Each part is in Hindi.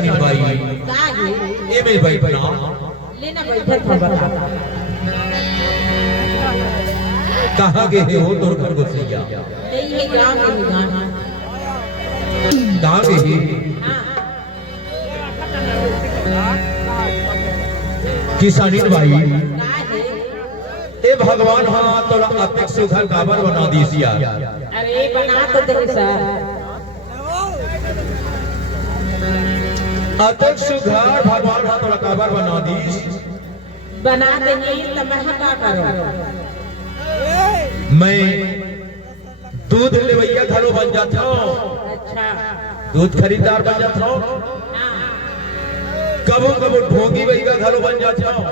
किसानी भाई का है ये में भाई बना लेना बैठक पर बता कहाँ गए हो तोर घर को सैया नहीं है गांव में गाना कहाँ गए किसानी भाई का है ए भगवान हाँ तो अत्यक्ष सुघर काबर बना दीसिया अरे बना तो दे सर अत्यक्ष सुघर भगवान हाँ तो काबर बना दीस बना देंगे तो मैं क्या करूं मैं दूध लेवैया घरों बन जाता हूँ अच्छा दूध खरीदार बन जाता हूँ हाँ कबो कबो ढोंगी वैया घरों बन जाता हूँ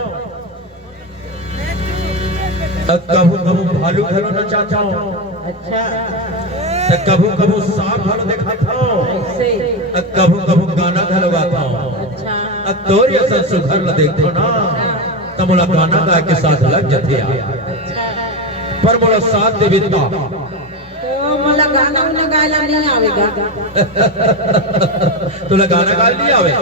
कबो कबो भालू घरों नचाता हूँ अच्छा कबो कबो सांप घरों दिखाता हूँ ऐसे कबो कबो गाना घरों गाता हूँ अच्छा तोर ये सब सुघर ल देखो ना तो मोला गाना गा के साथ लग जाते अच्छा पर मोला साथ दे बिता तो मोला गाना उना गाना नहीं आवेगा तुला गाना गा नहीं आवे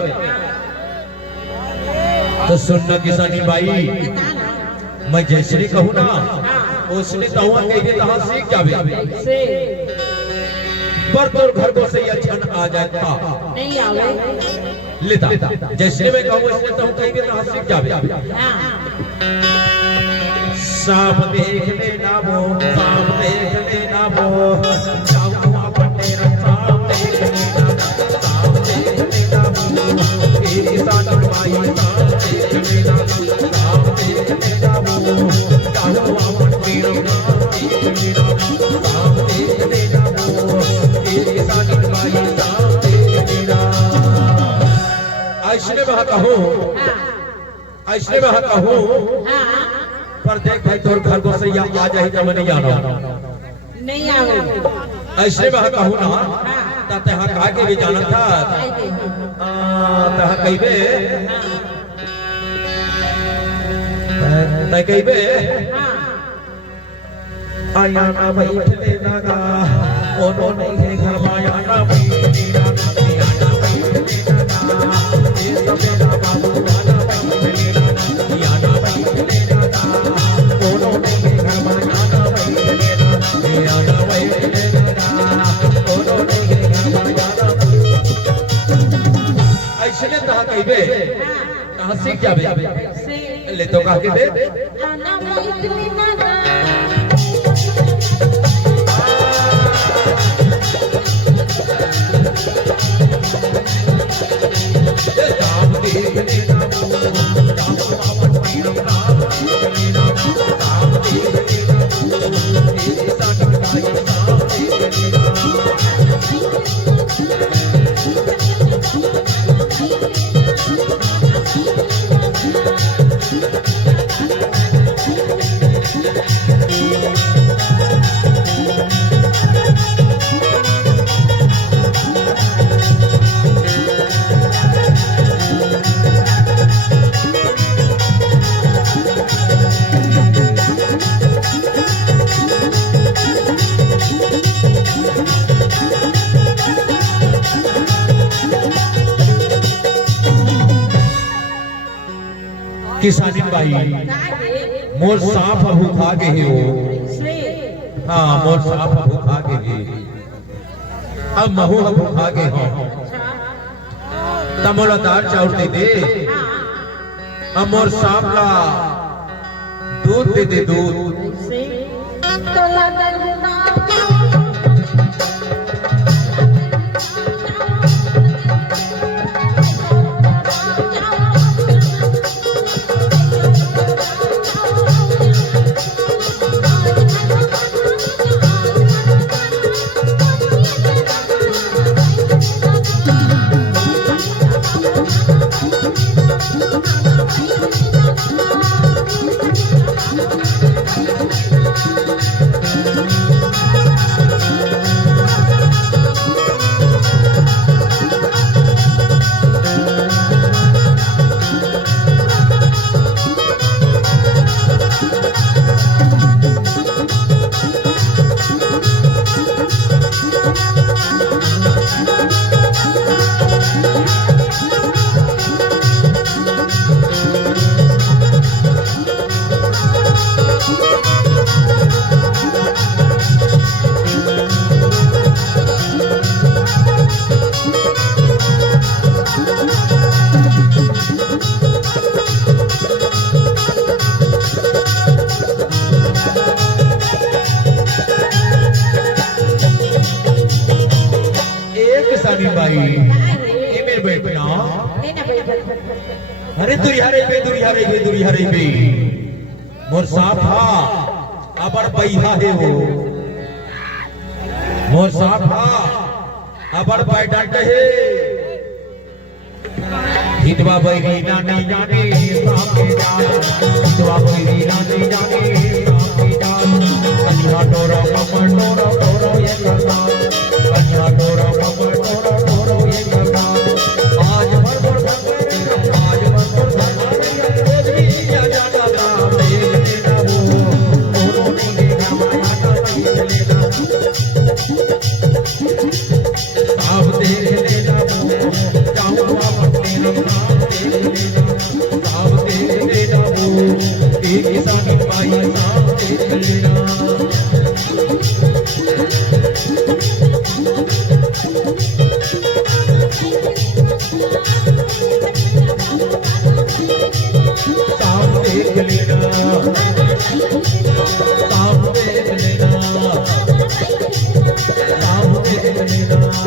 तो सुनना किसानी भाई बता ना मैं जैसे कहूँ ना हाँ उसने तो हुआ कहीं तहाँ सीख जावे ऐसे पर तोर घर को सही अच्छा आ जाता नहीं आवे लेता जैसे मैं कहूँ उसने तो कहीं तहाँ सीख जावे हाँ सांप देख लेना वो सांप देख लेना वो जाऊँ पट्टे सांप देख लेना सांप देख लेना वो तेरी साथ माई सांप देख लेना सांप देख लेना वो जाऊँ पट्टे देख लेना सांप देख लेना वो तेरी साथ माई सांप देख लेना ऐसने में कहूँ ऐसने में कहूँ हाँ पर देख भाई तोर घर को सही आ जाए जब नहीं आना नहीं आवे ऐसे में कहूँ ना ता तहां कहा के भी जाना था तहां कहिबे तय कहिबे आया ना बैठ लेना गा कोनो नहीं है घर में आया ना बैठ लेना आया ना बैठ लेना गा ये सब मेरा बाबू वाला बैठ लेना आया ना बैठ लेना गा कोनो नहीं है घर में आया ना बैठ लेना आया ना बैठ लेना गा कोनो नहीं है घर में आया ना ऐसे ने तहां कहिबे तहां सीख जाबे ले तो कह के दे खाना बैठ लेना गा किसानी भाई मोर सांप भूखा के ही हो हाँ मोर सांप भूखा के ही अब महू भूखा के हो तमोला दाल चाउर दे दे अब मोर सांप ला दूध दे दे दूध जानी बाई ए मेरे बैठना नहीं ना भाई अरे दुरिहारे बे मोर साफा अबर बैहा है वो मोर साफा अबर बैठट है हितवा बैरी नानी जाने साफे जान हितवा बैरी नानी जाने साफे जान कन्या डोरा टोरो ये करना कन्या डोरा टोरो ये करना आज भर भर आज भर भर रोज भी जाना था देखने ना वो टोरो नहीं देखा माया ना लेना आप देख लेना वो जाऊंगा पटने रखना देख लेना आप देख लेना वो एक किसान भाई साहब देख लेना साहब देख लेना साहब देख लेना साहब देख लेना